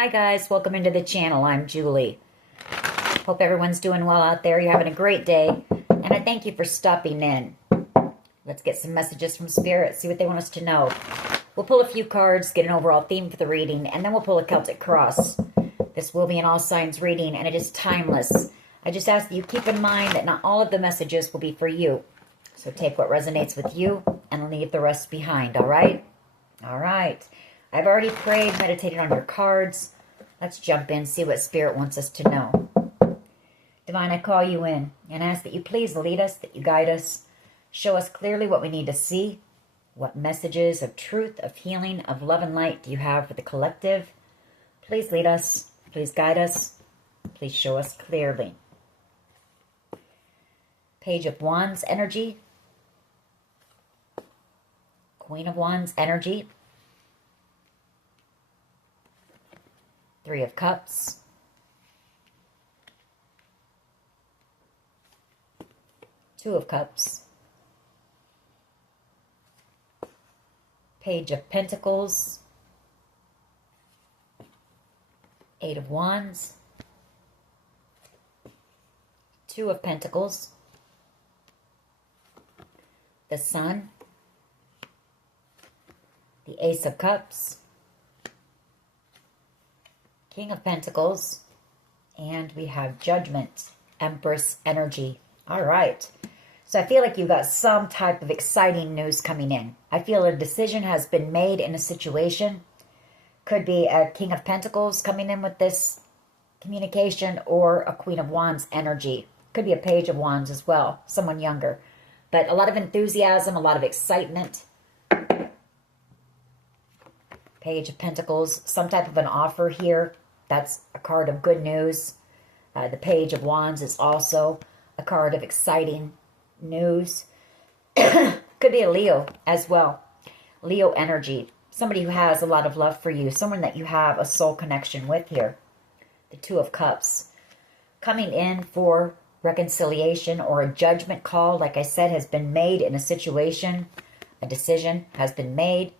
Hi guys, welcome into the channel. I'm Julie. Hope everyone's doing well out there. You're having a great day. And I thank you for stopping in. Let's get some messages from Spirit, see what they want us to know. We'll pull a few cards, get an overall theme for the reading, and then we'll pull a Celtic cross. This will be an all signs reading, and it is timeless. I just ask that you keep in mind that not all of the messages will be for you. So take what resonates with you and leave the rest behind, all right? All right. I've already prayed, meditated on your cards. Let's jump in, see what Spirit wants us to know. Divine, I call you in and ask that you please lead us, that you guide us. Show us clearly what we need to see. What messages of truth, of healing, of love and light do you have for the collective? Please lead us. Please guide us. Please show us clearly. Page of Wands energy. Queen of Wands energy. Three of Cups. Two of Cups. Page of Pentacles. Eight of Wands. Two of Pentacles. The Sun. The Ace of Cups. King of Pentacles, and we have Judgment, Empress energy. All right. So I feel like you've got some type of exciting news coming in. I feel a decision has been made in a situation. Could be a King of Pentacles coming in with this communication, or a Queen of Wands energy. Could be a Page of Wands as well, someone younger. But a lot of enthusiasm, a lot of excitement. Page of Pentacles, some type of an offer here. That's a card of good news. The Page of Wands is also a card of exciting news. Could be a Leo as well. Leo energy. Somebody who has a lot of love for you. Someone that you have a soul connection with here. The Two of Cups. Coming in for reconciliation or a judgment call, like I said, has been made in a situation. A decision has been made.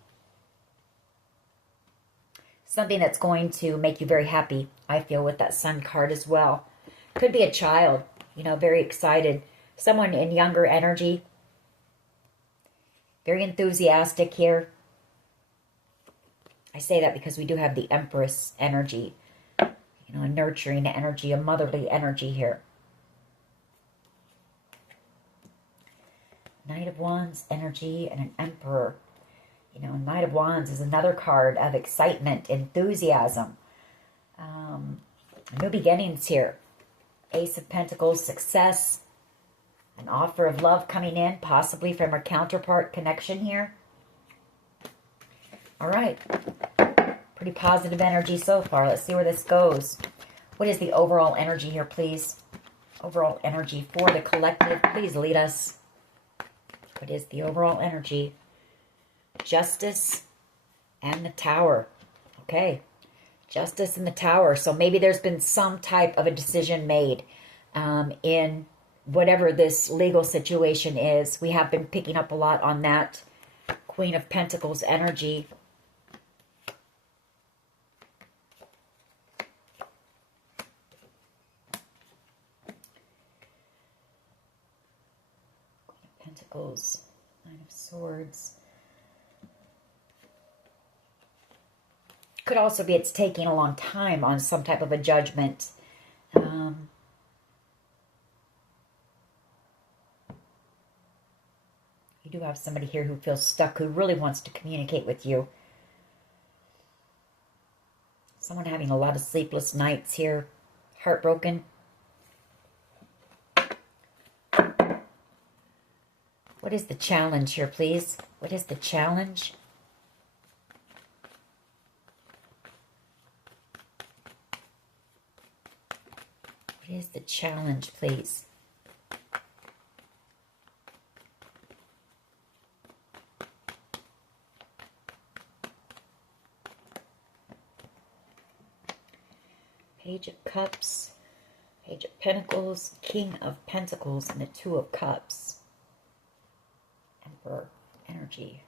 Something that's going to make you very happy, I feel, with that Sun card as well. Could be a child, very excited. Someone in younger energy. Very enthusiastic here. I say that because we do have the Empress energy. A nurturing energy, a motherly energy here. Knight of Wands energy and an Emperor. Knight of Wands is another card of excitement, enthusiasm. New beginnings here. Ace of Pentacles, success. An offer of love coming in, possibly from our counterpart connection here. All right. Pretty positive energy so far. Let's see where this goes. What is the overall energy here, please? Overall energy for the collective. Please lead us. What is the overall energy? Justice and the Tower. Okay. Justice and the Tower. So maybe there's been some type of a decision made in whatever this legal situation is. We have been picking up a lot on that. Queen of Pentacles energy. Queen of Pentacles. Nine of Swords. Could also be it's taking a long time on some type of a judgment. You do have somebody here who feels stuck, who really wants to communicate with you. Someone having a lot of sleepless nights here. Heartbroken. What is the challenge here, please? What is the challenge? What is the challenge, please? Page of Cups, Page of Pentacles, King of Pentacles, and the Two of Cups. Emperor energy.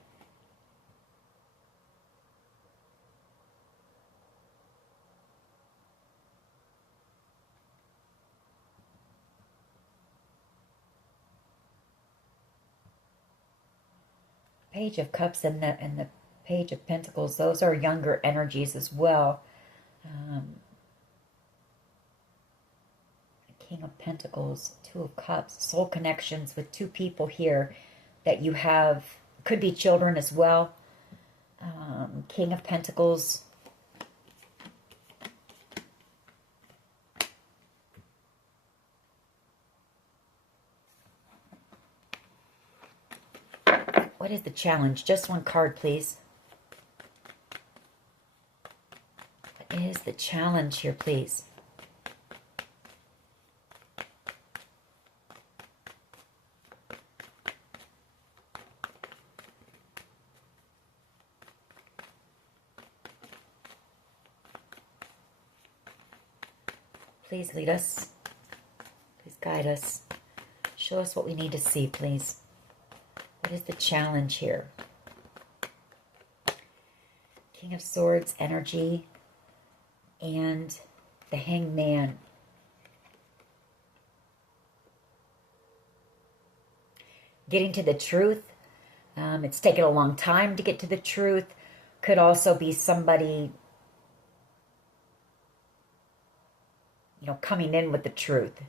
Page of Cups and the Page of Pentacles, those are younger energies as well. King of Pentacles, Two of Cups, soul connections with two people here that you have, could be children as well. King of Pentacles. What is the challenge? Just one card, please. What is the challenge here, please? Please lead us. Please guide us. Show us what we need to see, please. What is the challenge here? King of Swords energy and the Hanged Man. Getting to the truth. It's taken a long time to get to the truth. Could also be somebody, you know, coming in with the truth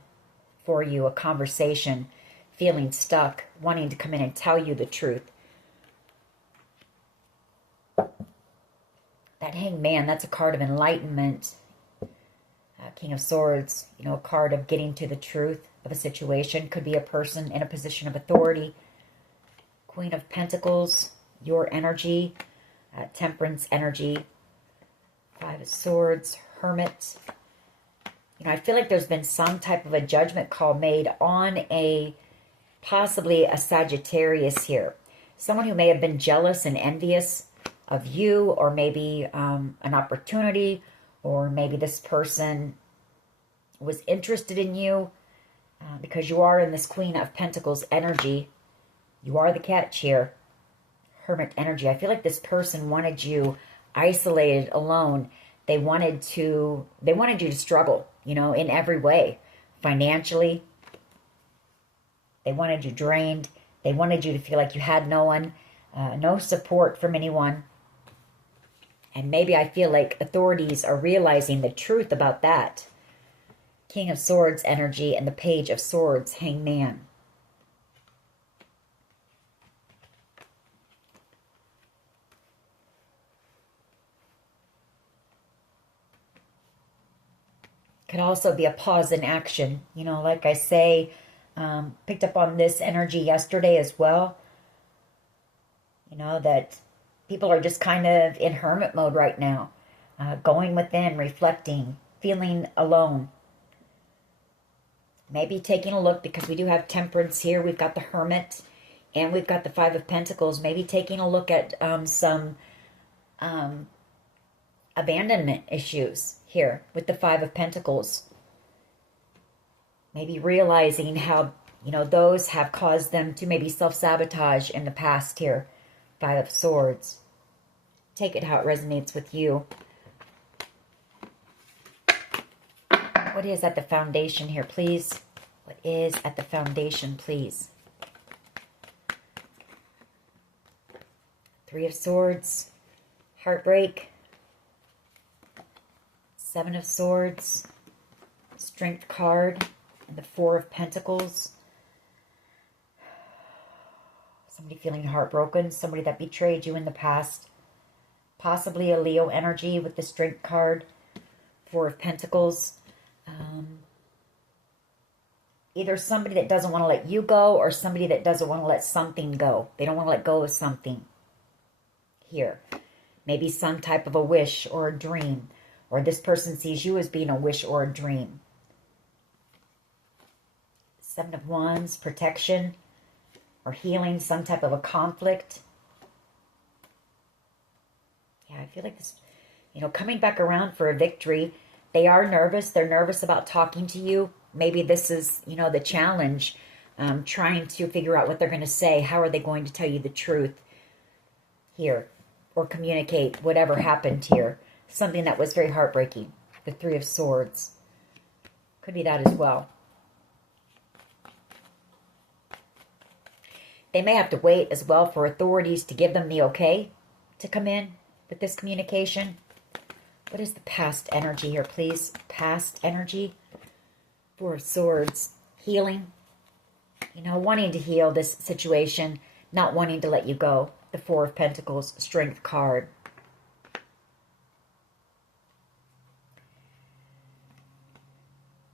for you, a conversation, feeling stuck, wanting to come in and tell you the truth. That Hanged Man, that's a card of enlightenment. King of Swords, you know, a card of getting to the truth of a situation. Could be a person in a position of authority. Queen of Pentacles, your energy. Temperance energy. Five of Swords, Hermit. You know, I feel like there's been some type of a judgment call made on possibly a Sagittarius here. Someone who may have been jealous and envious of you, or maybe an opportunity, or maybe this person was interested in you because you are in this Queen of Pentacles energy. You are the catch here. Hermit energy. I feel like this person wanted you isolated, alone. They wanted you to struggle, you know, in every way. Financially. They wanted you drained. They wanted you to feel like you had no one, no support from anyone. And maybe I feel like authorities are realizing the truth about that. King of Swords energy and the Page of Swords, Hanged Man. Could also be a pause in action. You know, like I say, picked up on this energy yesterday as well. You know, that people are just kind of in hermit mode right now. Going within, reflecting, feeling alone. Maybe taking a look, because we do have Temperance here. We've got the Hermit and we've got the Five of Pentacles. Maybe taking a look at some abandonment issues here with the Five of Pentacles. Maybe realizing how, you know, those have caused them to maybe self-sabotage in the past here. Five of Swords. Take it how it resonates with you. What is at the foundation here, please? What is at the foundation, please? Three of Swords. Heartbreak. Seven of Swords. Strength card. And the Four of Pentacles. Somebody feeling heartbroken. Somebody that betrayed you in the past. Possibly a Leo energy with the Strength card. Four of Pentacles. Either somebody that doesn't want to let you go, or somebody that doesn't want to let something go. They don't want to let go of something here. Maybe some type of a wish or a dream. Or this person sees you as being a wish or a dream. Seven of Wands, protection or healing some type of a conflict. Yeah, I feel like this, you know, coming back around for a victory. They are nervous. They're nervous about talking to you. Maybe this is, you know, the challenge, trying to figure out what they're going to say. How are they going to tell you the truth here, or communicate whatever happened here? Something that was very heartbreaking. The Three of Swords. Could be that as well. They may have to wait as well for authorities to give them the okay to come in with this communication. What is the past energy here, please? Past energy. Four of Swords. Healing. You know, wanting to heal this situation, not wanting to let you go. The Four of Pentacles, Strength card.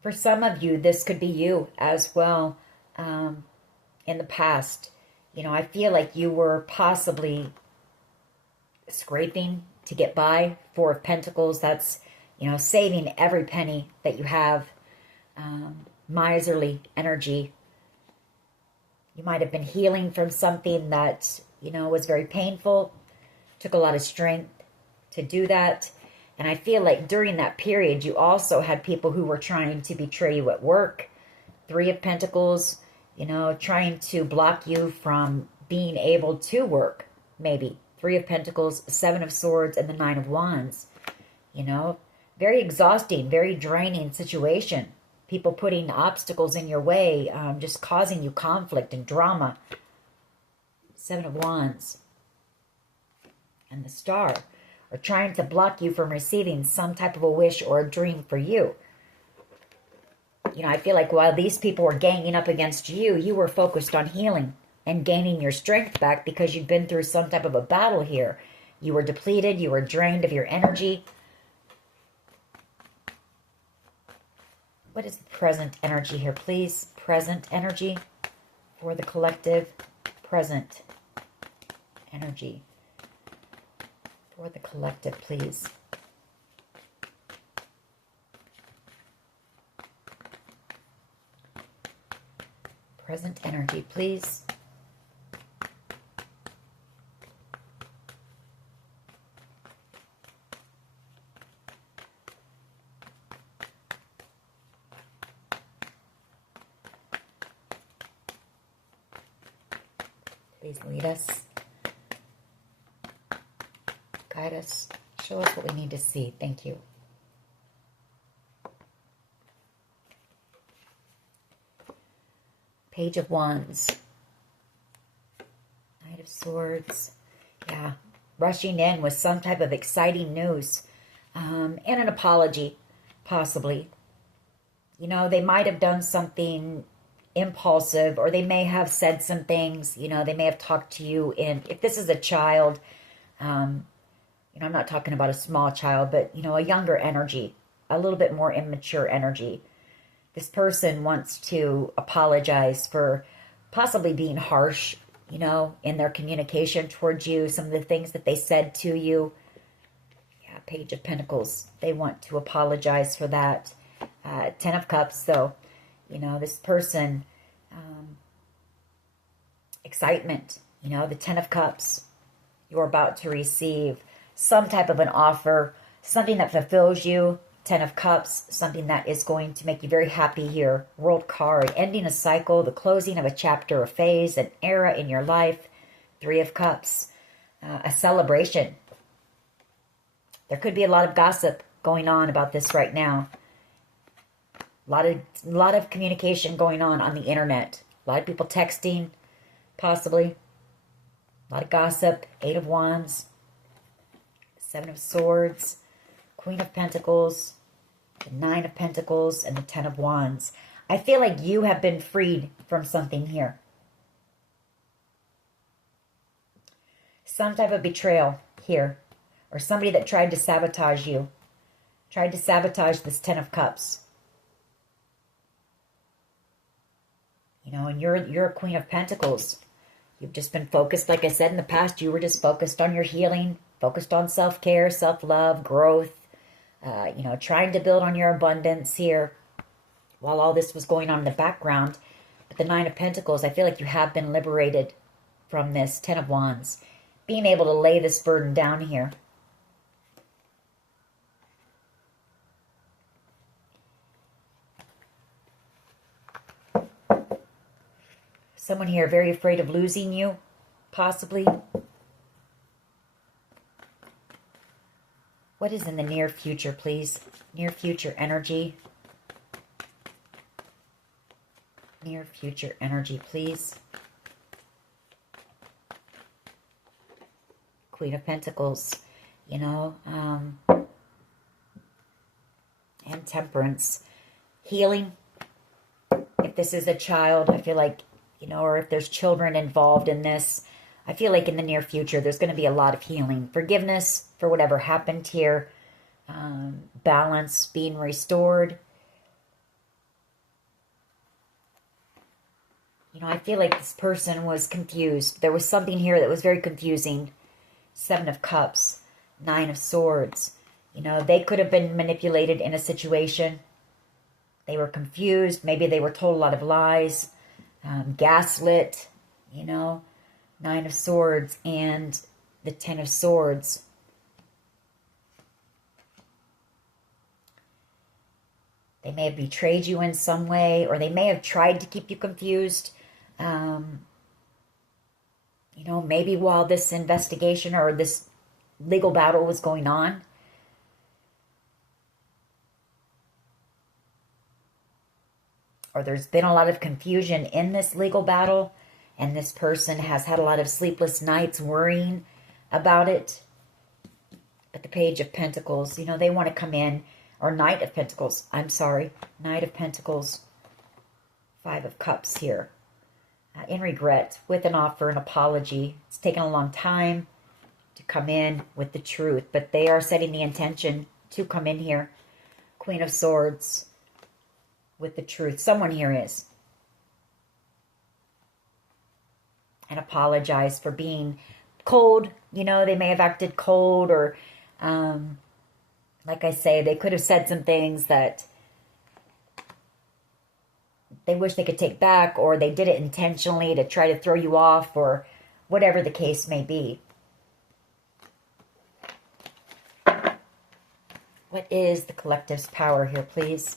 For some of you, this could be you as well. In the past, you know, I feel like you were possibly scraping to get by. Four of Pentacles, that's, you know, saving every penny that you have. Miserly energy. You might have been healing from something that, you know, was very painful. Took a lot of strength to do that. And I feel like during that period, you also had people who were trying to betray you at work. Three of Pentacles, you know, trying to block you from being able to work, maybe. Three of Pentacles, Seven of Swords, and the Nine of Wands. You know, very exhausting, very draining situation. People putting obstacles in your way, just causing you conflict and drama. Seven of Wands. And the Star. Or trying to block you from receiving some type of a wish or a dream for you. You know, I feel like while these people were ganging up against you, you were focused on healing and gaining your strength back because you'd been through some type of a battle here. You were depleted, you were drained of your energy. What is the present energy here, please? Present energy for the collective. Present energy for the collective, please. Present energy, please. Please lead us, guide us, show us what we need to see. Thank you. Page of Wands. Knight of Swords. Yeah, rushing in with some type of exciting news and an apology, possibly. You know, they might have done something impulsive, or they may have said some things, you know, they may have talked to you in, if this is a child, you know, I'm not talking about a small child, but, you know, a younger energy, a little bit more immature energy. This person wants to apologize for possibly being harsh, you know, in their communication towards you, some of the things that they said to you. Yeah, Page of Pentacles, they want to apologize for that. Ten of Cups, though. You know, this person, excitement, you know, the Ten of Cups, you're about to receive some type of an offer, something that fulfills you. Ten of Cups, something that is going to make you very happy here. World card, ending a cycle, the closing of a chapter, a phase, an era in your life. Three of Cups, a celebration. There could be a lot of gossip going on about this right now. A lot of communication going on the internet. A lot of people texting, possibly. A lot of gossip. Eight of Wands. Seven of Swords. Queen of Pentacles. The Nine of Pentacles. And the Ten of Wands. I feel like you have been freed from something here. Some type of betrayal here. Or somebody that tried to sabotage you. Tried to sabotage this Ten of Cups. You know, and you're a Queen of Pentacles. You've just been focused, like I said in the past, you were just focused on your healing, focused on self-care, self-love, growth, you know, trying to build on your abundance here while all this was going on in the background. But the Nine of Pentacles, I feel like you have been liberated from this. Ten of Wands. Being able to lay this burden down here. Someone here very afraid of losing you, possibly. What is in the near future, please? Near future energy. Near future energy, please. Queen of Pentacles, you know, and Temperance. Healing. If this is a child, I feel like, you know, or if there's children involved in this, I feel like in the near future, there's going to be a lot of healing. Forgiveness for whatever happened here. Balance being restored. You know, I feel like this person was confused. There was something here that was very confusing. 7 of Cups, 9 of Swords. You know, they could have been manipulated in a situation. They were confused. Maybe they were told a lot of lies. Gaslit, you know. 9 of Swords and the 10 of Swords. They may have betrayed you in some way, or they may have tried to keep you confused. You know, maybe while this investigation or this legal battle was going on. Or there's been a lot of confusion in this legal battle, and this person has had a lot of sleepless nights worrying about it. But the Page of Pentacles, you know, they want to come in, or Knight of Pentacles, I'm sorry, Knight of Pentacles, 5 of Cups here. In regret, with an offer, an apology. It's taken a long time to come in with the truth, but they are setting the intention to come in here. Queen of Swords with the truth. Someone here is. And apologize for being cold. You know, they may have acted cold, or like I say, they could have said some things that they wish they could take back, or they did it intentionally to try to throw you off, or whatever the case may be. What is the collective's power here, please?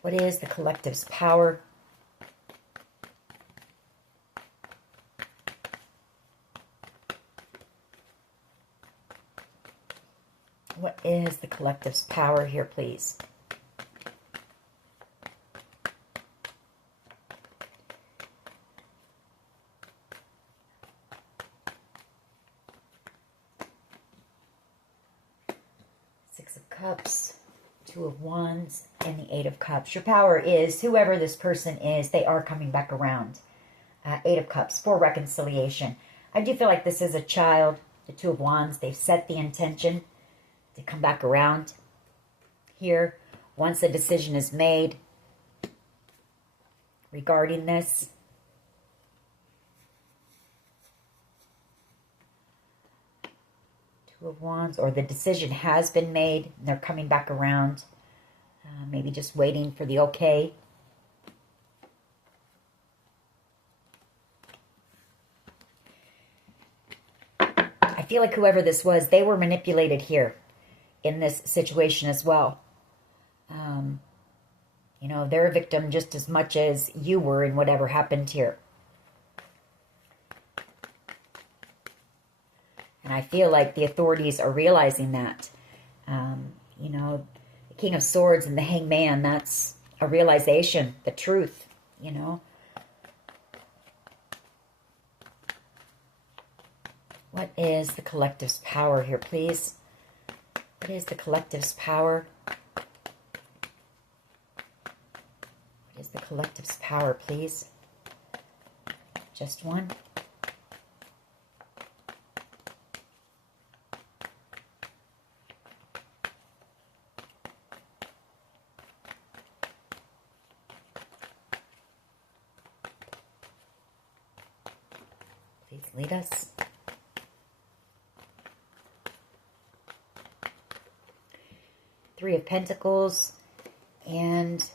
What is the collective's power? What is the collective's power here, please? Cups, 2 of Wands, and the 8 of Cups. Your power is, whoever this person is, they are coming back around. 8 of Cups, for reconciliation. I do feel like this is a child, the 2 of Wands. They've set the intention to come back around here once a decision is made regarding this. Of Wands, or the decision has been made and they're coming back around, maybe just waiting for the okay. I feel like whoever this was, they were manipulated here in this situation as well. You know, they're a victim just as much as you were in whatever happened here. And I feel like the authorities are realizing that. You know, the King of Swords and the Hangman, that's a realization, the truth, you know. What is the collective's power here, please? What is the collective's power? What is the collective's power, please? Just one. Lead us. Three of Pentacles and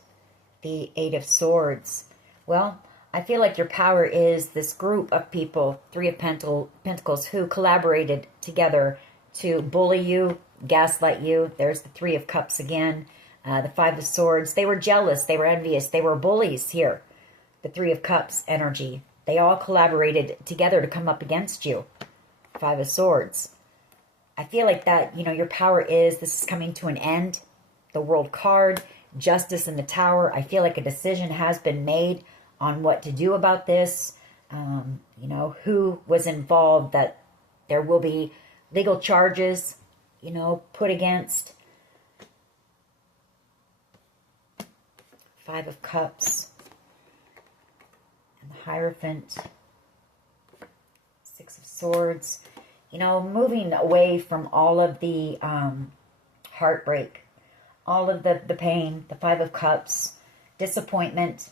the 8 of Swords. Well, I feel like your power is this group of people, 3 of Pentacles, who collaborated together to bully you, gaslight you. There's the 3 of Cups again. The 5 of Swords. They were jealous. They were envious. They were bullies here. The 3 of Cups energy. They all collaborated together to come up against you. 5 of Swords. I feel like that, you know, your power is, this is coming to an end. The World card, Justice in the Tower. I feel like a decision has been made on what to do about this. You know, who was involved, that there will be legal charges, you know, put against. Five of Cups. And the Hierophant. Six of Swords. You know, moving away from all of the heartbreak, all of the pain, the Five of Cups, disappointment.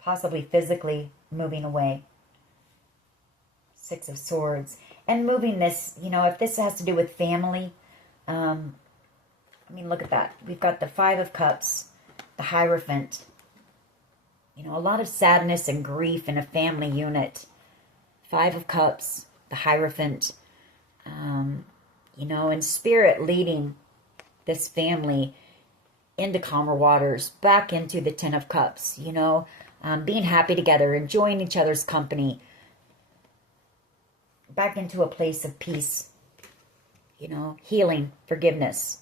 Possibly physically moving away. Six of Swords. And moving this, you know, if this has to do with family, I mean, look at that. We've got the Five of Cups, the Hierophant. You know, a lot of sadness and grief in a family unit. Five of Cups, the Hierophant. You know, and Spirit leading this family into calmer waters, back into the Ten of Cups, you know, being happy together, enjoying each other's company, back into a place of peace, you know, healing, forgiveness.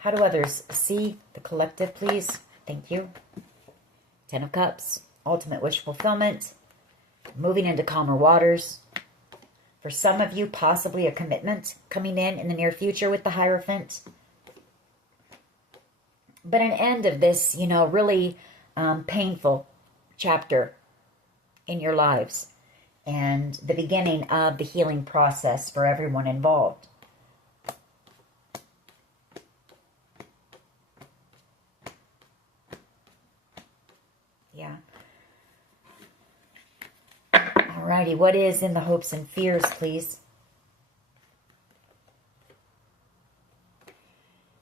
How do others see the collective, please? Thank you. Ten of Cups, ultimate wish fulfillment, moving into calmer waters. For some of you, possibly a commitment coming in the near future with the Hierophant. But an end of this, you know, really painful chapter in your lives. And the beginning of the healing process for everyone involved. Yeah. Alrighty, what is in the hopes and fears, please?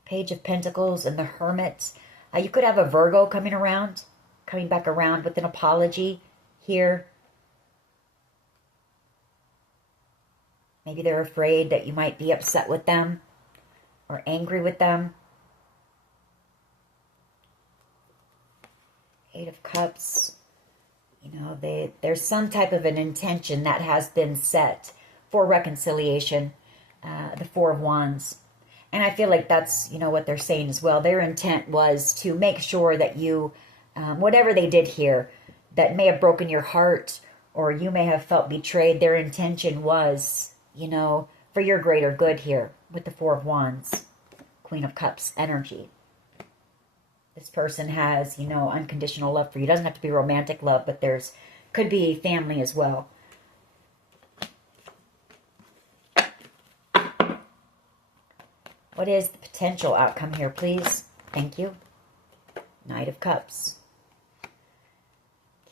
Page of Pentacles and the Hermit. You could have a Virgo coming back around with an apology here. Maybe they're afraid that you might be upset with them or angry with them. Eight of Cups. You know, there's some type of an intention that has been set for reconciliation. The Four of Wands. And I feel like that's, you know, what they're saying as well. Their intent was to make sure that you, whatever they did here, that may have broken your heart or you may have felt betrayed, their intention was, you know, for your greater good here with the Four of Wands, Queen of Cups energy. This person has, you know, unconditional love for you. It doesn't have to be romantic love, but could be family as well. What is the potential outcome here, please? Thank you. Knight of Cups.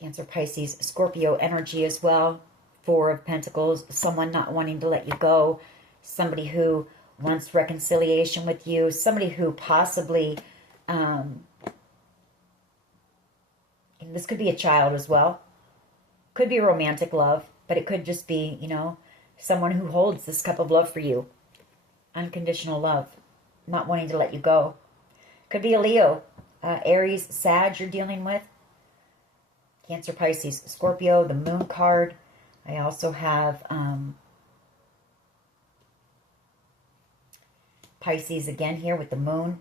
Cancer, Pisces, Scorpio energy as well. Four of Pentacles. Someone not wanting to let you go. Somebody who wants reconciliation with you. Somebody who possibly... this could be a child as well. Could be romantic love. But it could just be, you know, someone who holds this cup of love for you. Unconditional love. Not wanting to let you go. Could be a Leo. Aries, Sag you're dealing with. Cancer, Pisces, Scorpio, the Moon card. I also have Pisces again here with the Moon.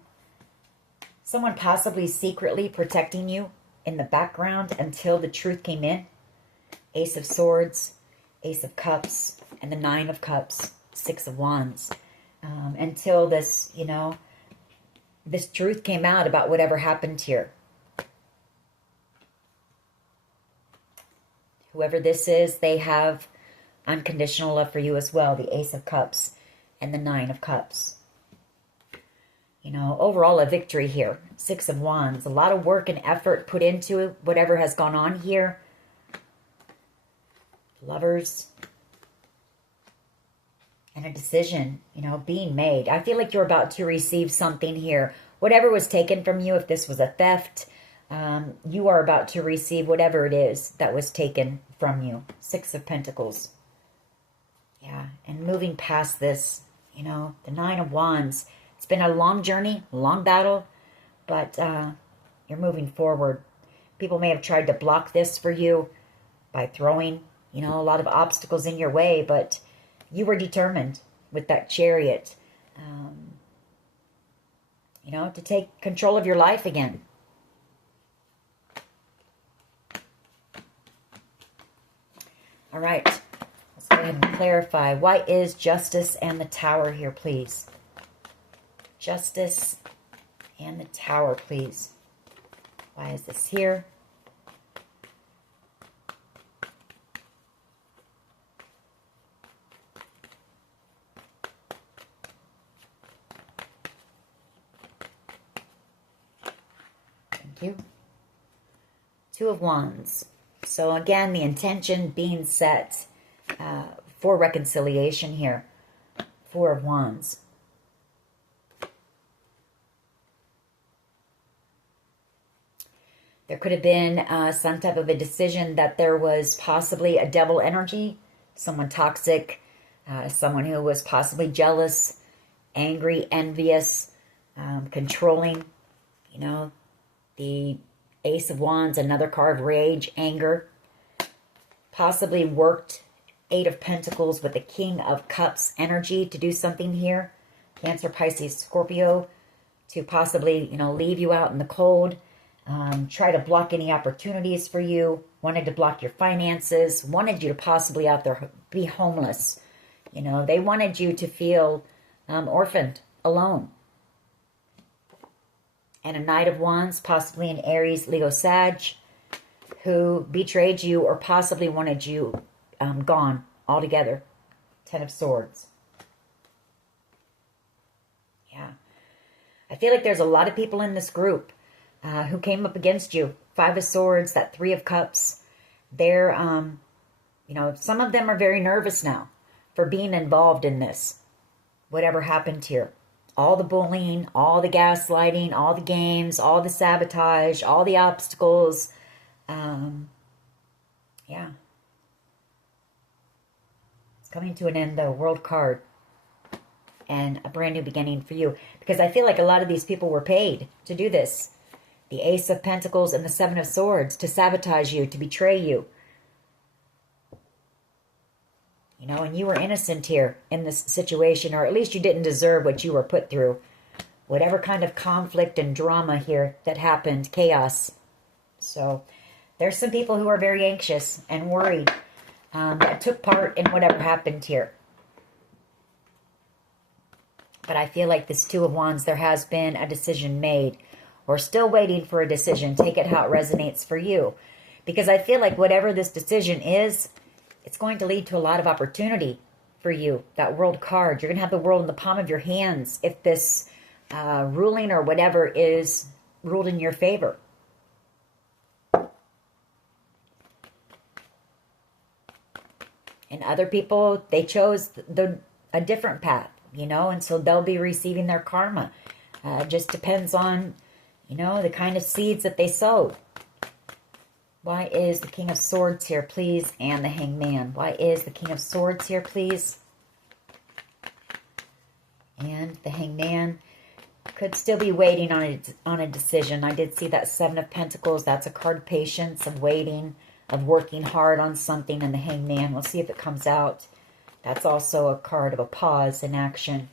Someone possibly secretly protecting you in the background until the truth came in. Ace of Swords, Ace of Cups, and the Nine of Cups, Six of Wands. Until this, you know, this truth came out about whatever happened here. Whoever this is, they have unconditional love for you as well. The Ace of Cups and the Nine of Cups. You know, overall a victory here. Six of Wands. A lot of work and effort put into whatever has gone on here. Lovers. And a decision, you know, being made. I feel like you're about to receive something here. Whatever was taken from you, if this was a theft, you are about to receive whatever it is that was taken from you. Six of Pentacles. Yeah, and moving past this, you know, the Nine of Wands. It's been a long journey, a long battle, but you're moving forward. People may have tried to block this for you by throwing, you know, a lot of obstacles in your way, but you were determined with that Chariot. you know, to take control of your life again. All right, let's go ahead and clarify. Why is Justice and the Tower here, please? Justice and the Tower, please. Why is this here? Thank you. Two of Wands. So again, the intention being set for reconciliation here. Four of Wands. There could have been some type of a decision that there was possibly a devil energy, someone toxic, someone who was possibly jealous, angry, envious, controlling. You know, the Ace of Wands, another card of rage, anger. Possibly worked Eight of Pentacles with the King of Cups energy to do something here. Cancer, Pisces, Scorpio, to possibly, you know, leave you out in the cold. Try to block any opportunities for you. Wanted to block your finances. Wanted you to possibly out there be homeless. You know, they wanted you to feel orphaned, alone. And a Knight of Wands, possibly an Aries, Leo, Sag, who betrayed you or possibly wanted you gone altogether. Ten of Swords. Yeah. I feel like there's a lot of people in this group who came up against you. Five of Swords, that Three of Cups. They're, you know, some of them are very nervous now for being involved in this. Whatever happened here. All the bullying, all the gaslighting, all the games, all the sabotage, all the obstacles. Yeah. It's coming to an end, though. World card. And a brand new beginning for you. Because I feel like a lot of these people were paid to do this. The Ace of Pentacles and the Seven of Swords to sabotage you, to betray you. You know, and you were innocent here in this situation, or at least you didn't deserve what you were put through. Whatever kind of conflict and drama here that happened, chaos. So there's some people who are very anxious and worried that took part in whatever happened here. But I feel like this Two of Wands, there has been a decision made, or still waiting for a decision. Take it how it resonates for you. Because I feel like whatever this decision is, it's going to lead to a lot of opportunity for you. That World card. You're going to have the world in the palm of your hands if this ruling or whatever is ruled in your favor. And other people, they chose a different path, you know, and so they'll be receiving their karma. Just depends on, you know, the kind of seeds that they sowed. Why is the King of Swords here, please? And the Hangman. Why is the King of Swords here, please? And the Hangman could still be waiting on a decision. I did see that Seven of Pentacles. That's a card of patience, of waiting, of working hard on something. And the Hangman, we'll see if it comes out. That's also a card of a pause in action.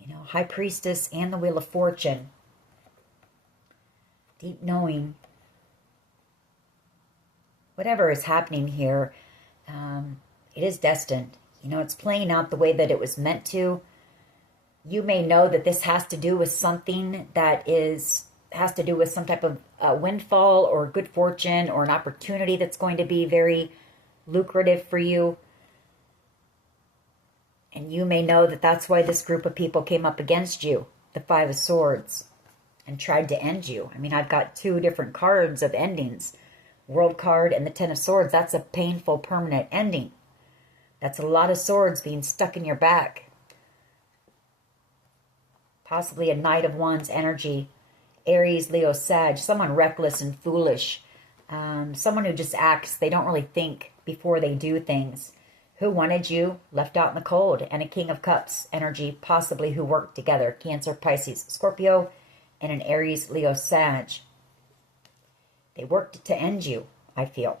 You know, High Priestess and the Wheel of Fortune. Deep knowing. Whatever is happening here, it is destined. You know, it's playing out the way that it was meant to. You may know that this has to do with something that has to do with some type of windfall or good fortune or an opportunity that's going to be very lucrative for you. And you may know that that's why this group of people came up against you, the Five of Swords, and tried to end you. I mean, I've got two different cards of endings. World card and the Ten of Swords. That's a painful, permanent ending. That's a lot of swords being stuck in your back. Possibly a Knight of Wands energy. Aries, Leo, Sag. Someone reckless and foolish. Someone who just acts. They don't really think before they do things. Who wanted you left out in the cold. And a King of Cups energy. Possibly who worked together. Cancer, Pisces, Scorpio. And an Aries, Leo, Sag. They worked to end you, I feel.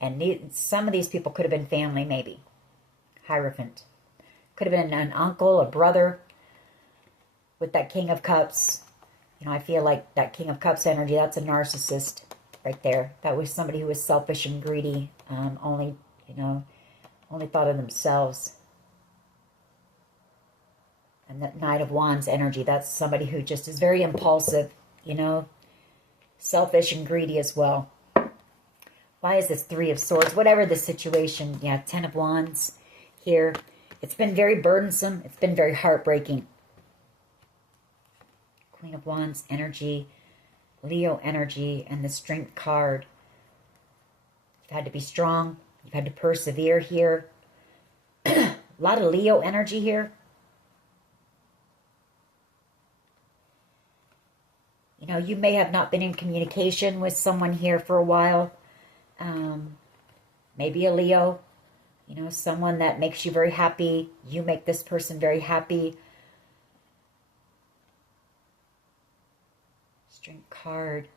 And some of these people could have been family, maybe. Hierophant. Could have been an uncle, a brother with that King of Cups. You know, I feel like that King of Cups energy, that's a narcissist right there. That was somebody who was selfish and greedy, only, you know, only thought of themselves. And that Knight of Wands energy, that's somebody who just is very impulsive, you know, selfish and greedy as well. Why is this Three of Swords? Whatever the situation, yeah, Ten of Wands here. It's been very burdensome. It's been very heartbreaking. Queen of Wands energy, Leo energy, and the Strength card. You've had to be strong. You've had to persevere here. A lot of Leo energy here. You know, you may have not been in communication with someone here for a while. Maybe a Leo, you know, someone that makes you very happy. You make this person very happy. Strength card.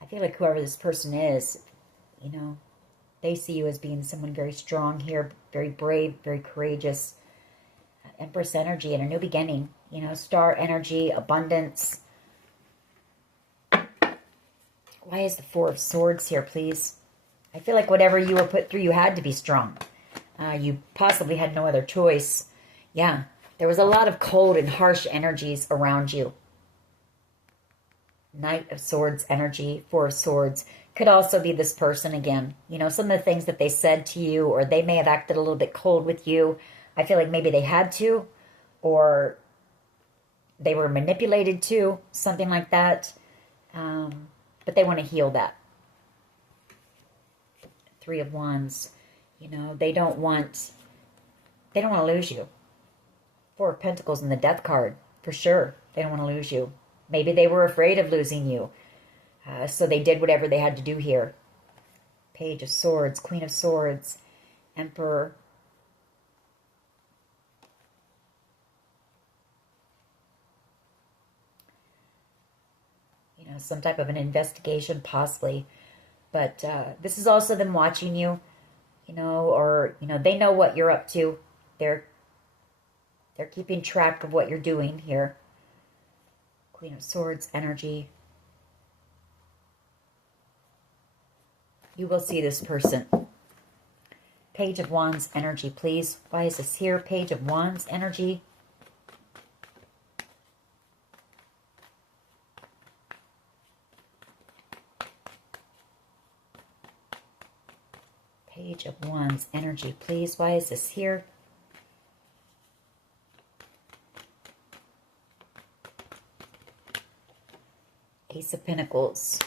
I feel like whoever this person is, you know, they see you as being someone very strong here, very brave, very courageous. Empress energy and a new beginning, you know, Star energy, abundance. Why is the Four of Swords here, please? I feel like whatever you were put through, you had to be strong. You possibly had no other choice. Yeah, there was a lot of cold and harsh energies around you. Knight of Swords energy, Four of Swords. Could also be this person again. You know, some of the things that they said to you, or they may have acted a little bit cold with you. I feel like maybe they had to, or they were manipulated to, something like that. But they want to heal that. Three of Wands. You know, they don't want to lose you. Four of Pentacles and the Death card, for sure. They don't want to lose you. Maybe they were afraid of losing you. So they did whatever they had to do here. Page of Swords, Queen of Swords, Emperor. You know, some type of an investigation, possibly. But this is also them watching you, you know, or, you know, they know what you're up to. They're keeping track of what you're doing here. Queen of Swords energy. You will see this person. Page of Wands energy, please. Why is this here? Page of Wands energy. Page of Wands energy, please. Why is this here? Ace of Pentacles.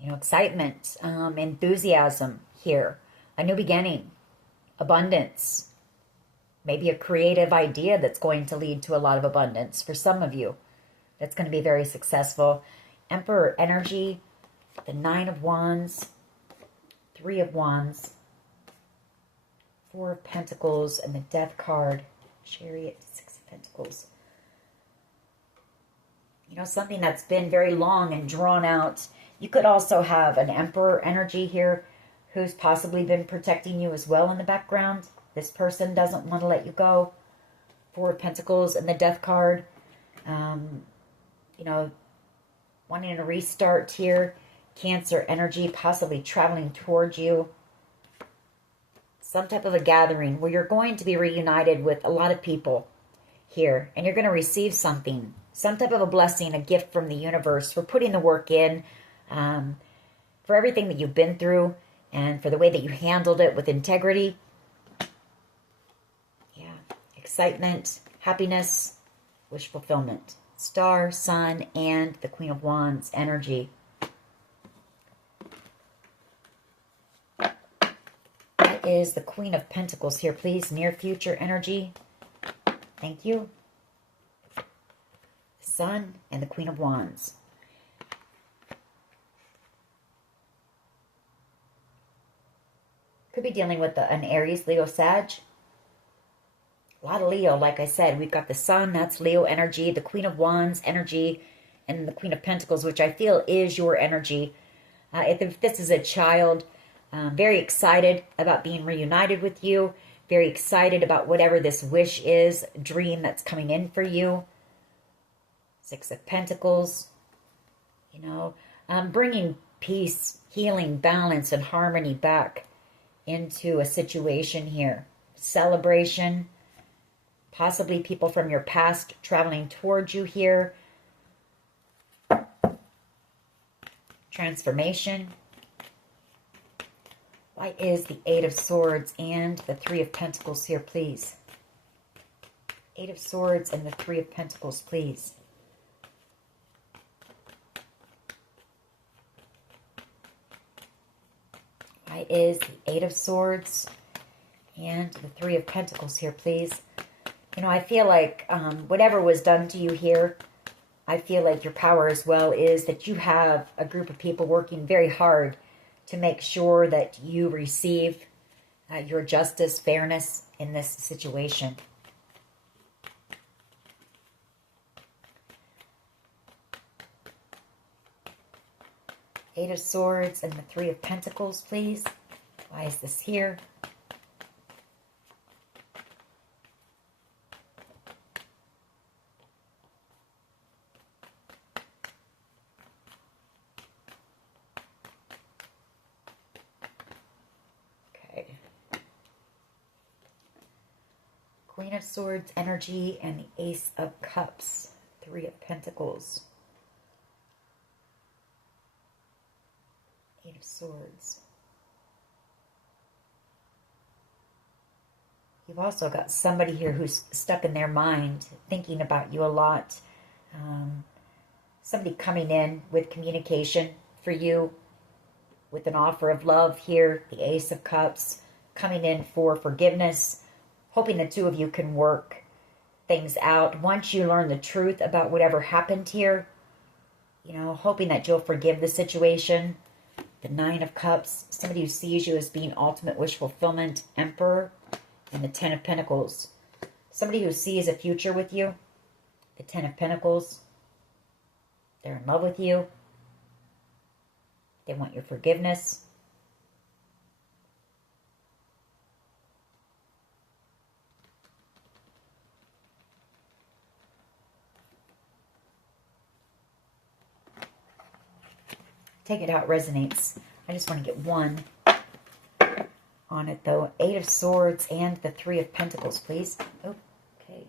You know, excitement, enthusiasm here. A new beginning. Abundance. Maybe a creative idea that's going to lead to a lot of abundance for some of you. That's going to be very successful. Emperor energy, the Nine of Wands, Three of Wands, Four of Pentacles, and the Death card, Chariot, Six of Pentacles. You know, something that's been very long and drawn out. You could also have an Emperor energy here who's possibly been protecting you as well in the background. This person doesn't want to let you go. Four of Pentacles and the Death card. You know, wanting to restart here. Cancer energy possibly traveling towards you. Some type of a gathering where you're going to be reunited with a lot of people here. And you're going to receive something. Some type of a blessing, a gift from the universe for putting the work in. For everything that you've been through. And for the way that you handled it with integrity. Excitement, happiness, wish fulfillment. Star, Sun, and the Queen of Wands energy. That is the Queen of Pentacles here, please. Near future energy. Thank you. The Sun and the Queen of Wands. Could be dealing with an Aries, Leo, Sag. A lot of Leo, like I said. We've got the Sun, that's Leo energy. The Queen of Wands energy and the Queen of Pentacles, which I feel is your energy. If this is a child, very excited about being reunited with you, very excited about whatever this wish is, dream that's coming in for you. Six of Pentacles, you know, bringing peace, healing, balance, and harmony back into a situation here. Celebration, possibly people from your past traveling towards you here. Transformation. Why is the Eight of Swords and the Three of Pentacles here, please? Eight of Swords and the Three of Pentacles, please. Why is the Eight of Swords and the Three of Pentacles here, please? You know, I feel like whatever was done to you here, I feel like your power as well is that you have a group of people working very hard to make sure that you receive your justice, fairness in this situation. Eight of Swords and the Three of Pentacles, please. Why is this here? Queen of Swords energy and the Ace of Cups, Three of Pentacles, Eight of Swords. You've also got somebody here who's stuck in their mind, thinking about you a lot. Somebody coming in with communication for you, with an offer of love here, the Ace of Cups, coming in for forgiveness, hoping the two of you can work things out. Once you learn the truth about whatever happened here, you know, hoping that you'll forgive the situation. The Nine of Cups, somebody who sees you as being ultimate wish fulfillment, Emperor, and the Ten of Pentacles. Somebody who sees a future with you, the Ten of Pentacles. They're in love with you. They want your forgiveness. Take it how it resonates. I just want to get one on it, though. Eight of Swords and the Three of Pentacles, please. Okay.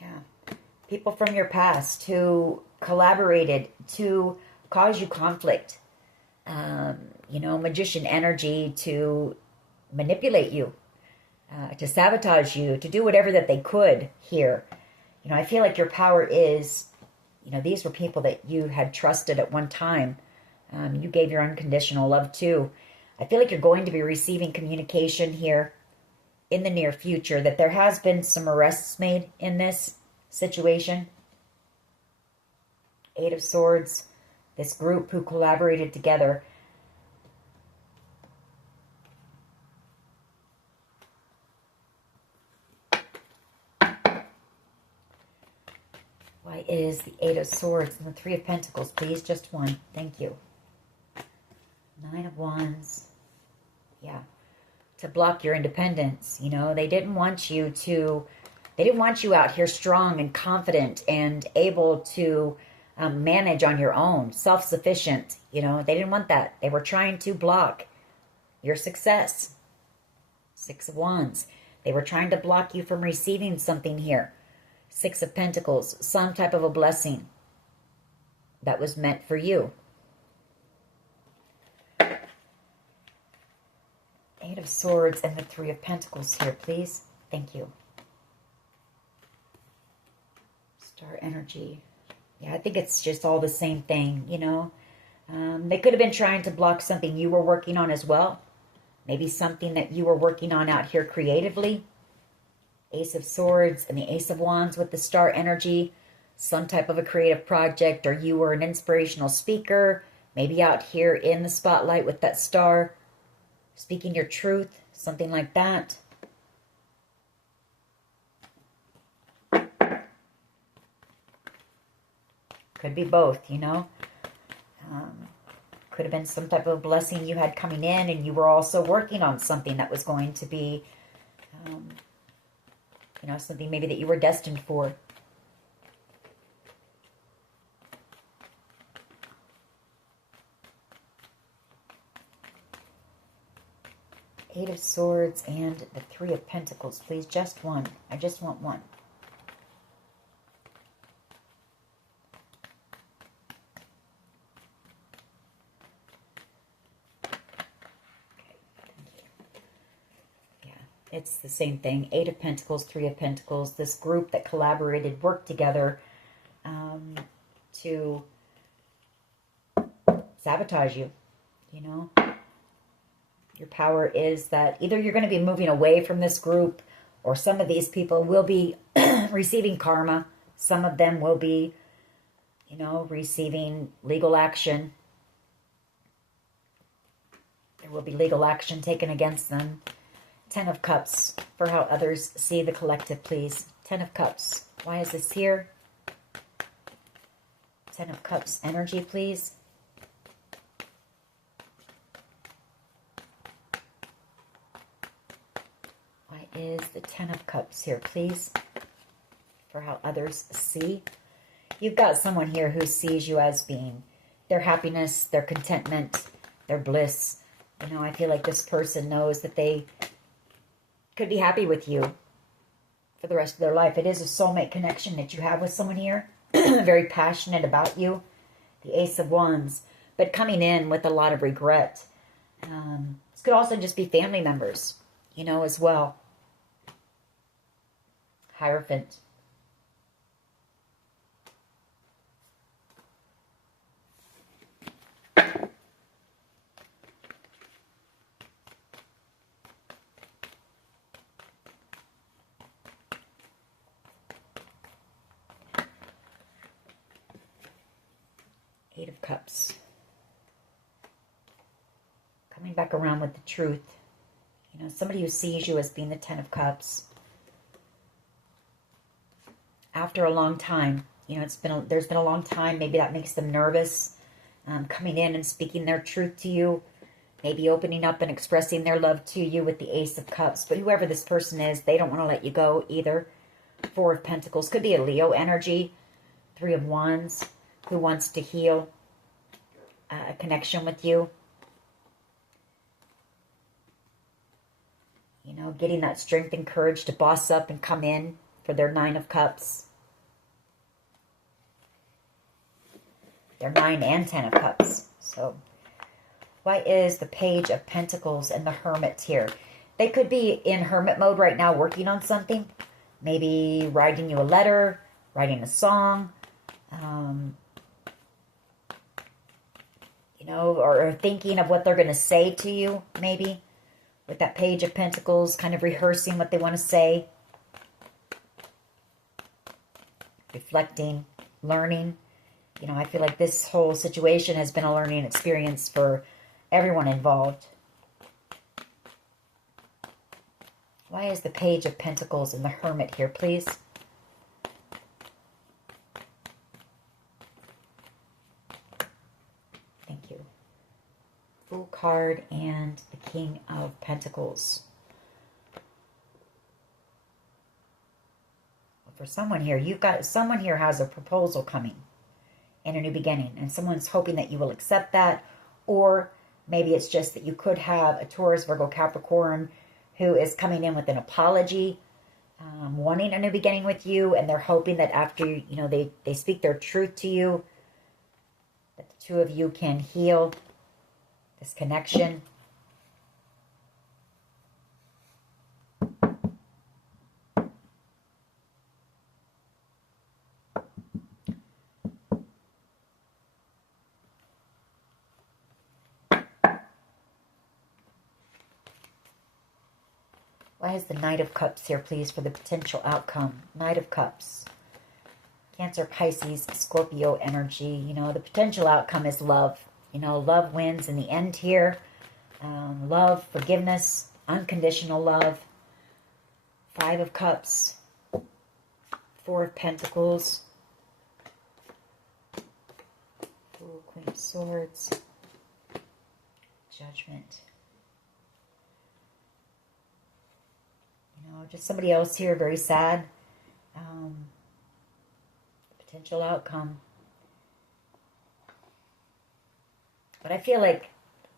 Yeah. People from your past who collaborated to cause you conflict. You know, magician energy to manipulate you. To sabotage you, to do whatever that they could here. You know, I feel like your power is, you know, these were people that you had trusted at one time. You gave your unconditional love to. I feel like you're going to be receiving communication here in the near future that there has been some arrests made in this situation. Eight of Swords, this group who collaborated together. Why is the Eight of Swords and the Three of Pentacles, please? Just one. Thank you. Nine of Wands. Yeah. To block your independence. You know, they didn't want you to... They didn't want you out here strong and confident and able to manage on your own. Self-sufficient. You know, they didn't want that. They were trying to block your success. Six of Wands. They were trying to block you from receiving something here. Six of Pentacles, some type of a blessing that was meant for you. Eight of Swords and the Three of Pentacles here, please. Thank you. Star energy. Yeah, I think it's just all the same thing, you know. They could have been trying to block something you were working on as well. Maybe something that you were working on out here creatively. Ace of Swords and the Ace of Wands with the star energy, some type of a creative project, or you were an inspirational speaker, maybe out here in the spotlight with that star, speaking your truth, something like that. Could be both, you know. Could have been some type of blessing you had coming in, and you were also working on something that was going to be, you know, something maybe that you were destined for. Eight of Swords and the Three of Pentacles, please. Just one. I just want one. It's the same thing. Eight of Pentacles, Three of Pentacles. This group that collaborated, worked together to sabotage you, you know. Your power is that either you're going to be moving away from this group, or some of these people will be receiving karma. Some of them will be, you know, receiving legal action. There will be legal action taken against them. Ten of Cups, for how others see the collective, please. Ten of Cups. Why is this here? Ten of Cups energy, please. Why is the Ten of Cups here, please? For how others see. You've got someone here who sees you as being their happiness, their contentment, their bliss. You know, I feel like this person knows that they could be happy with you for the rest of their life. It is a soulmate connection that you have with someone here. Very passionate about you. The Ace of Wands. But coming in with a lot of regret. This could also just be family members, you know, as well. Hierophant. Eight of Cups. Coming back around with the truth. You know, somebody who sees you as being the Ten of Cups. After a long time, you know, there's been a long time. Maybe that makes them nervous. Coming in and speaking their truth to you. Maybe opening up and expressing their love to you with the Ace of Cups. But whoever this person is, they don't want to let you go either. Four of Pentacles. Could be a Leo energy. Three of Wands. Who wants to heal a connection with you. You know, getting that strength and courage to boss up and come in for their Nine of Cups. They're 9 and 10 of Cups. So, why is the Page of Pentacles and the Hermit here? They could be in hermit mode right now working on something. Maybe writing you a letter, writing a song. You know, or thinking of what they're going to say to you, maybe. With that Page of Pentacles, kind of rehearsing what they want to say. Reflecting, learning. You know, I feel like this whole situation has been a learning experience for everyone involved. Why is the Page of Pentacles and the Hermit here, please? Thank you. Fool card and the King of Pentacles. For someone here, someone here has a proposal coming and a new beginning, and someone's hoping that you will accept that, or maybe it's just that you could have a Taurus, Virgo, Capricorn who is coming in with an apology, wanting a new beginning with you, and they're hoping that after, you know, they speak their truth to you, that the two of you can heal this connection. Why is the Knight of Cups here, please, for the potential outcome? Knight of Cups. Cancer, Pisces, Scorpio energy. You know, the potential outcome is love. You know, love wins in the end here. Love, forgiveness, unconditional love. Five of Cups. Four of Pentacles. Ooh, Queen of Swords. Judgment. You know, just somebody else here, very sad. Potential outcome. But I feel like,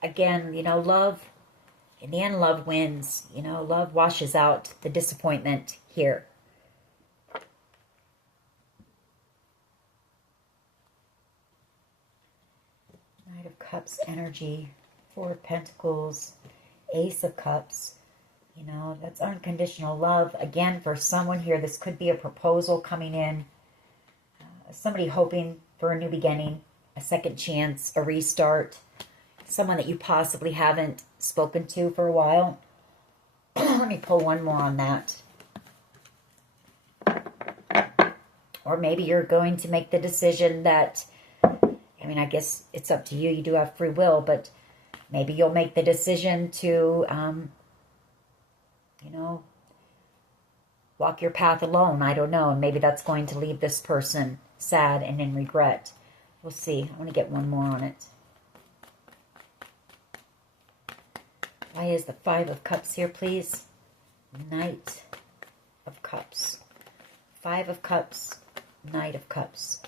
again, you know, love, in the end, love wins. You know, love washes out the disappointment here. Knight of Cups energy, Four of Pentacles, Ace of Cups. You know, that's unconditional love. Again, for someone here, this could be a proposal coming in. Somebody hoping for a new beginning, a second chance, a restart. Someone that you possibly haven't spoken to for a while. Let me pull one more on that. Or maybe you're going to make the decision that, I mean, I guess it's up to you. You do have free will, but maybe you'll make the decision to, you know, walk your path alone. I don't know. And maybe that's going to leave this person sad and in regret. We'll see. I want to get one more on it. Why is the Five of Cups here, please? Knight of Cups. Five of Cups. Knight of Cups.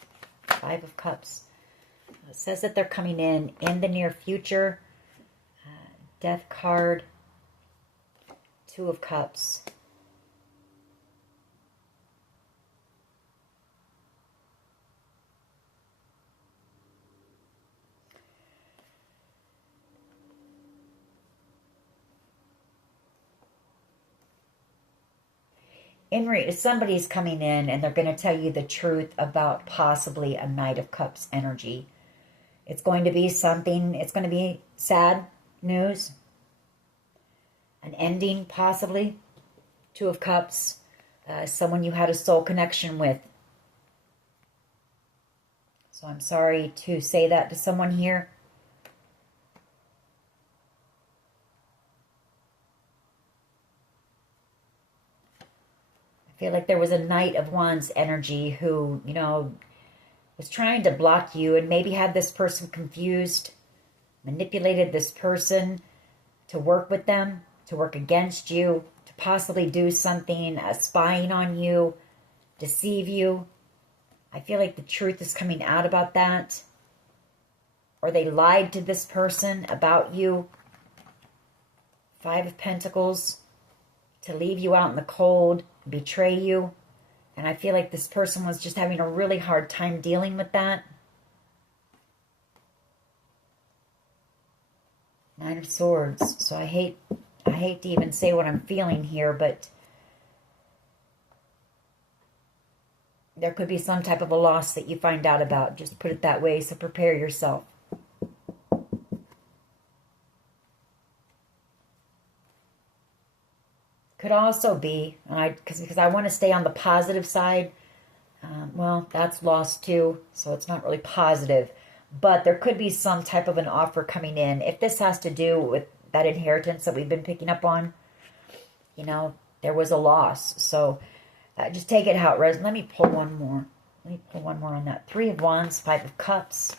Five of Cups. It says that they're coming in the near future. Death card. Two of Cups. Somebody's coming in and they're going to tell you the truth about possibly a Knight of Cups energy. It's going to be something, it's going to be sad news. An ending, possibly. Two of Cups. Someone you had a soul connection with. So I'm sorry to say that to someone here. I feel like there was a Knight of Wands energy who, you know, was trying to block you and maybe had this person confused, manipulated this person to work with them, to work against you, to possibly do something, spying on you, deceive you. I feel like the truth is coming out about that. Or they lied to this person about you. Five of Pentacles, to leave you out in the cold, betray you. And I feel like this person was just having a really hard time dealing with that. Nine of Swords. So I hate to even say what I'm feeling here, but there could be some type of a loss that you find out about. Just put it that way, so prepare yourself. Could also be, because I want to stay on the positive side. Well, that's lost too, so it's not really positive. But there could be some type of an offer coming in. If this has to do with that inheritance that we've been picking up on, you know, there was a loss. So just take it how it resonates. Let me pull one more. Let me pull one more on that. Three of Wands, Five of Cups,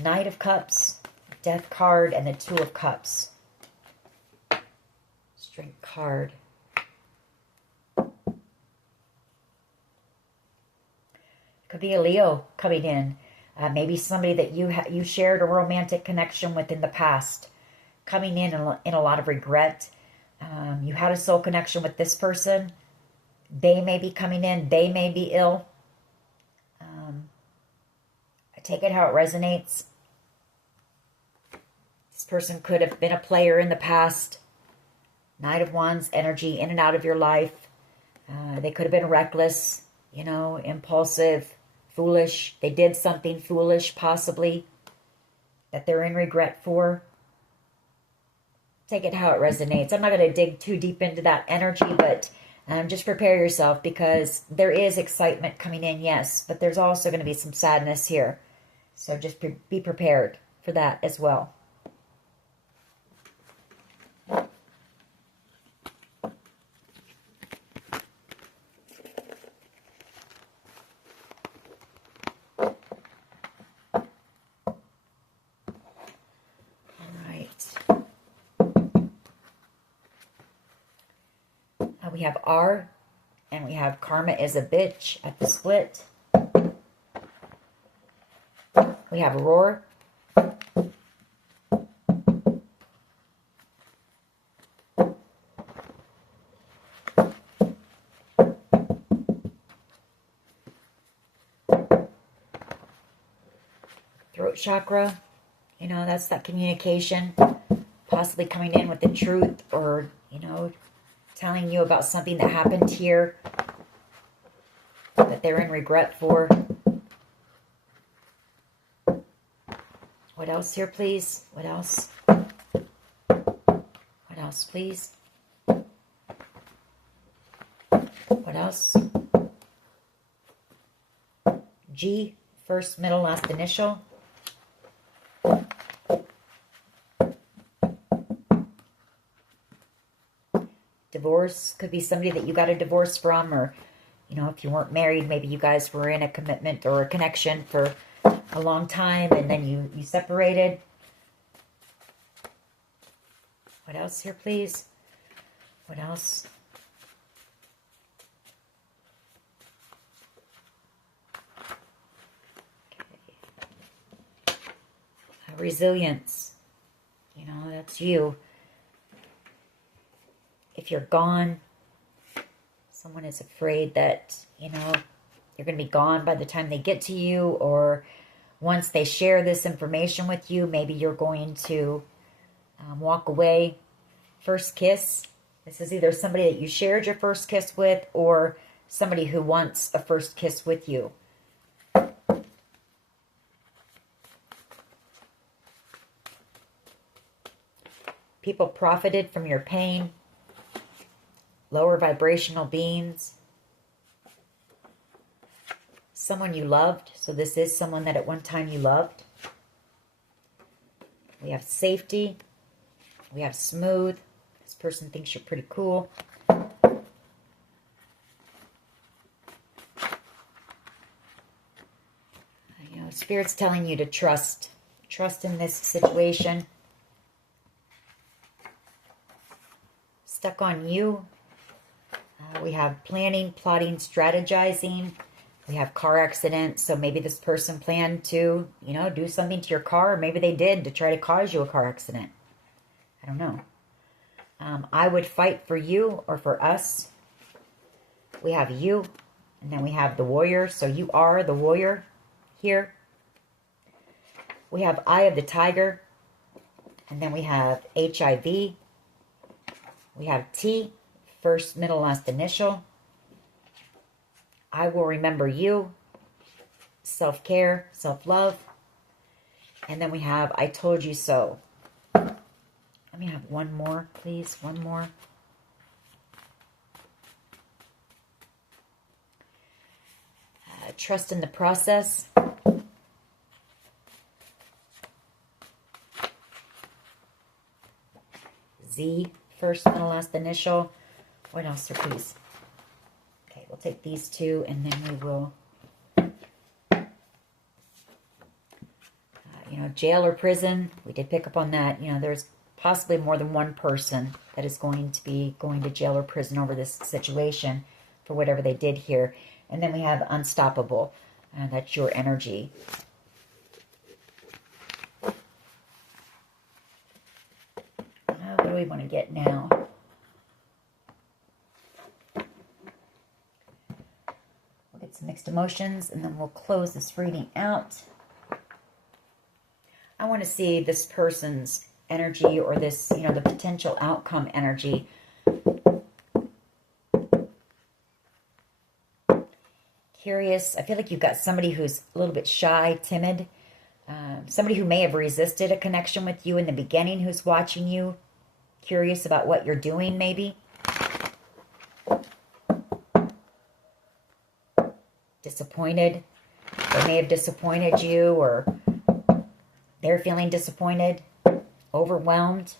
Knight of Cups, Death card, and the Two of Cups. Strength card. Could be a Leo coming in. Maybe somebody that you shared a romantic connection with in the past. Coming in a lot of regret. You had a soul connection with this person. They may be coming in. They may be ill. I take it how it resonates. This person could have been a player in the past. Knight of Wands energy in and out of your life. They could have been reckless, you know, impulsive, foolish. They did something foolish, possibly, that they're in regret for. Take it how it resonates. I'm not going to dig too deep into that energy, but just prepare yourself, because there is excitement coming in, yes, but there's also going to be some sadness here. So just be prepared for that as well. We have R, and we have karma is a bitch at the split. We have roar. Throat chakra, you know, that's that communication, possibly coming in with the truth, or, you know, telling you about something that happened here that they're in regret for. What else here, please? What else? What else, please? What else? G, first, middle, last initial. Divorce could be somebody that you got a divorce from, or, you know, if you weren't married, maybe you guys were in a commitment or a connection for a long time, and then you separated. What else here, please? What else? Okay. Resilience. You know, that's you. If you're gone, someone is afraid that, you know, you're going to be gone by the time they get to you, or once they share this information with you, maybe you're going to walk away. First kiss. This is either somebody that you shared your first kiss with, or somebody who wants a first kiss with you. People profited from your pain. Lower vibrational beings. Someone you loved. So this is someone that at one time you loved. We have safety. We have smooth. This person thinks you're pretty cool. You know, Spirit's telling you to trust. Trust in this situation. Stuck on you. We have planning, plotting, strategizing. We have car accident. So maybe this person planned to, you know, do something to your car. Or maybe they did to try to cause you a car accident. I don't know. I would fight for you or for us. We have you. And then we have the warrior. So you are the warrior here. We have Eye of the Tiger. And then we have HIV. We have T. First, middle, last initial. I will remember you. Self-care, self-love. And then we have I told you so. Let me have one more, please. One more. Trust in the process. Z, first, middle, last initial. What else, sir, please? Okay, we'll take these two, and then we will, you know, jail or prison. We did pick up on that. You know, there's possibly more than one person that is going to be going to jail or prison over this situation for whatever they did here. And then we have unstoppable. That's your energy. What do we want to get now? We'll get some mixed emotions, and then we'll close this reading out. I want to see this person's energy, or this, you know, the potential outcome energy. Curious. I feel like you've got somebody who's a little bit shy, timid. Somebody who may have resisted a connection with you in the beginning, who's watching you. Curious about what you're doing, maybe. Disappointed. They may have disappointed you, or they're feeling disappointed, overwhelmed.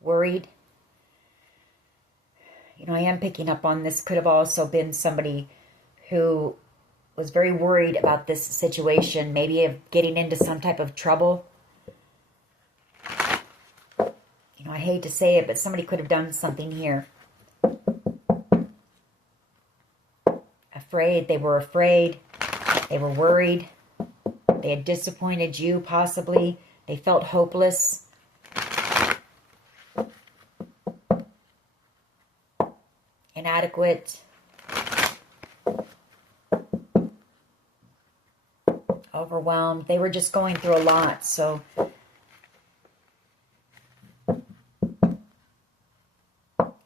Worried. You know, I am picking up on this. Could have also been somebody who was very worried about this situation, maybe of getting into some type of trouble. hate to say it, but somebody could have done something here. Afraid. They were afraid. They were worried. They had disappointed you, possibly. They felt hopeless. Inadequate. Overwhelmed. They were just going through a lot, so...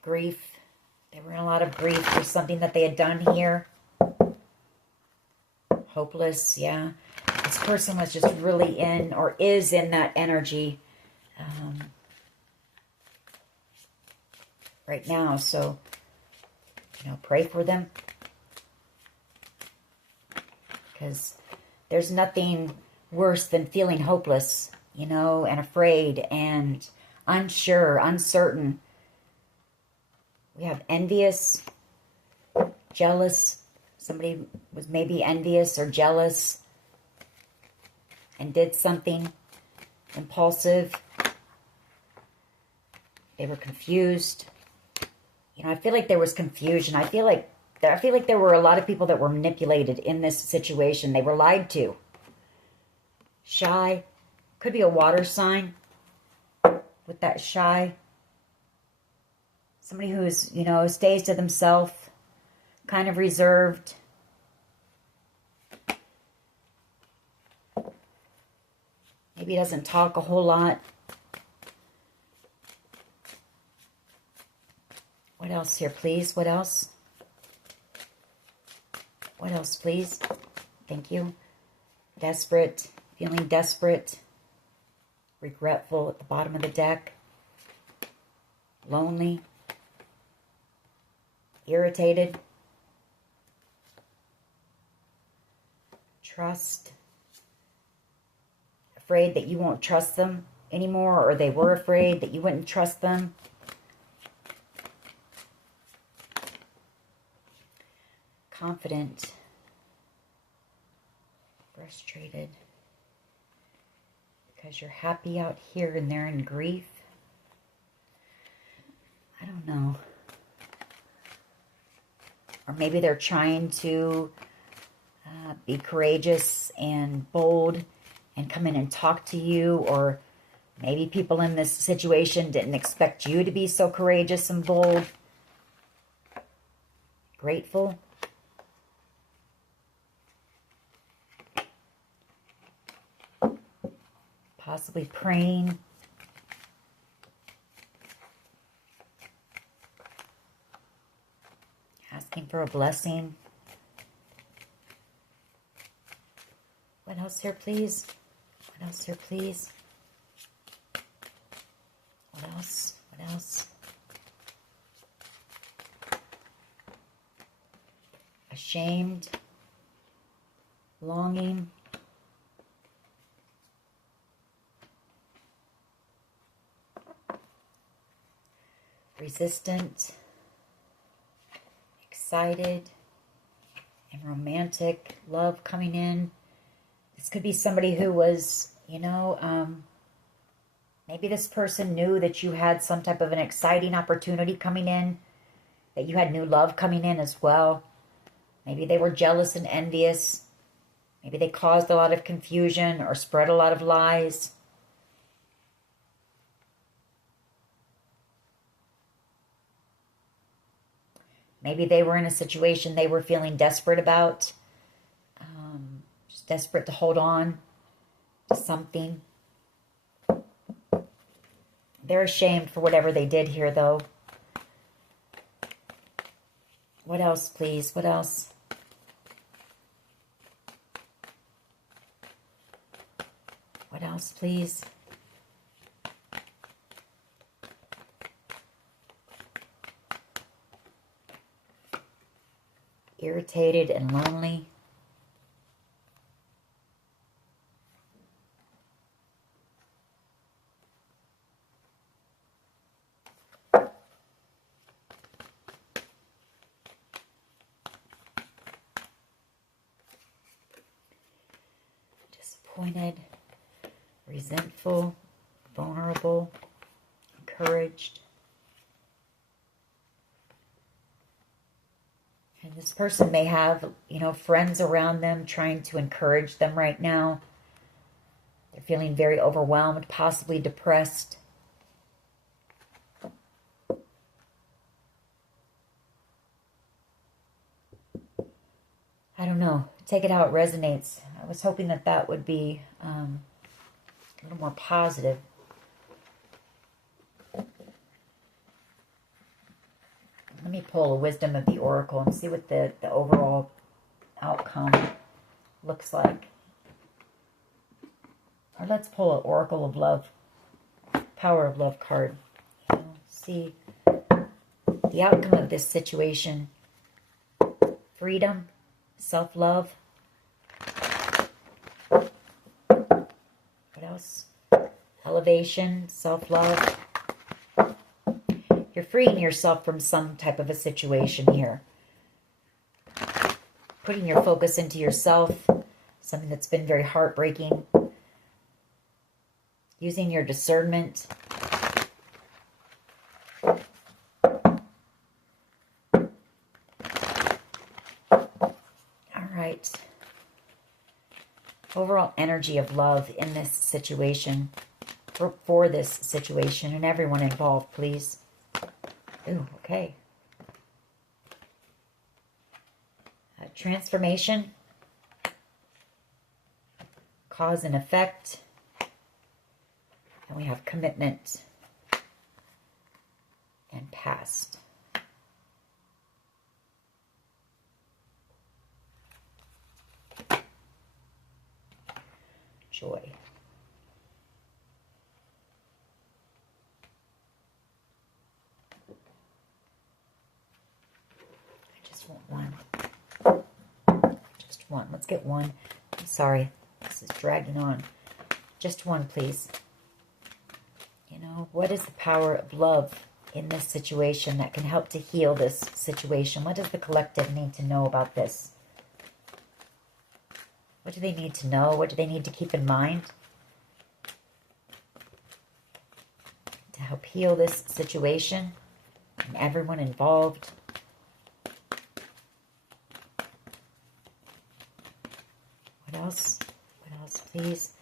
Grief. They were in a lot of grief for something that they had done here. Hopeless, yeah. This person was just really in, or is in, that energy right now. So, you know, pray for them. Because there's nothing worse than feeling hopeless, you know, and afraid and unsure, uncertain. We have envious, jealous. Somebody was maybe envious or jealous and did something impulsive. They were confused. You know, I feel like there was confusion. I feel like there were a lot of people that were manipulated in this situation. They were lied to. Shy. Could be a water sign with that shy. Somebody who's, you know, stays to themselves, kind of reserved. Maybe doesn't talk a whole lot. What else here, please? What else? What else, please? Thank you. Desperate. Feeling desperate. Regretful at the bottom of the deck. Lonely. Irritated. Trust. Afraid that you won't trust them anymore, or they were afraid that you wouldn't trust them. Confident. Frustrated. Because you're happy out here and they're in grief. I don't know. Or maybe they're trying to be courageous and bold and come in and talk to you. Or maybe people in this situation didn't expect you to be so courageous and bold. Grateful. Possibly praying. Asking for a blessing. What else here, please? What else here, please? What else? What else? Ashamed. Longing. Resistant, excited, and romantic love coming in. This could be somebody who was, you know, maybe this person knew that you had some type of an exciting opportunity coming in, that you had new love coming in as well. Maybe they were jealous and envious. Maybe they caused a lot of confusion or spread a lot of lies. Maybe they were in a situation they were feeling desperate about. Just desperate to hold on to something. They're ashamed for whatever they did here, though. What else, please? What else? What else, please? Irritated and lonely. Disappointed, resentful, vulnerable, encouraged. And this person may have, you know, friends around them trying to encourage them right now. They're feeling very overwhelmed, possibly depressed. I don't know. Take it how it resonates. I was hoping that that would be a little more positive. Let me pull a wisdom of the oracle and see what the overall outcome looks like. Or let's pull an oracle of love, power of love card. See the outcome of this situation. Freedom, self-love. What else? Elevation, self-love. You're freeing yourself from some type of a situation here. Putting your focus into yourself, something that's been very heartbreaking. Using your discernment. All right. Overall energy of love in this situation. For this situation and everyone involved, please. Ooh, okay. Transformation. Cause and effect. And we have commitment. And past. Joy. One. Just one. Let's get one. I'm sorry. This is dragging on. Just one, please. You know, what is the power of love in this situation that can help to heal this situation? What does the collective need to know about this? What do they need to know? What do they need to keep in mind to help heal this situation and everyone involved? What else, please?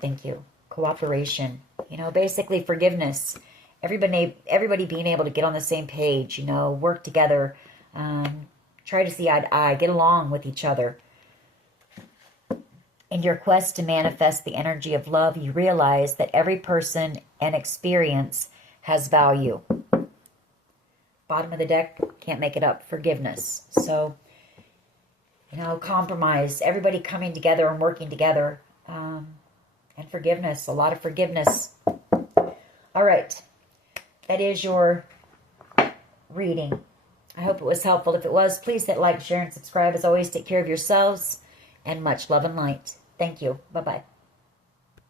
Thank you. Cooperation. You know, basically forgiveness. Everybody being able to get on the same page, you know, work together, try to see eye to eye, get along with each other. In your quest to manifest the energy of love, you realize that every person and experience has value. Bottom of the deck, can't make it up. Forgiveness. So, you know, compromise, everybody coming together and working together, and forgiveness, a lot of forgiveness. All right, that is your reading. I hope it was helpful. If it was, please hit like, share, and subscribe. As always, take care of yourselves, and much love and light. Thank you. Bye-bye.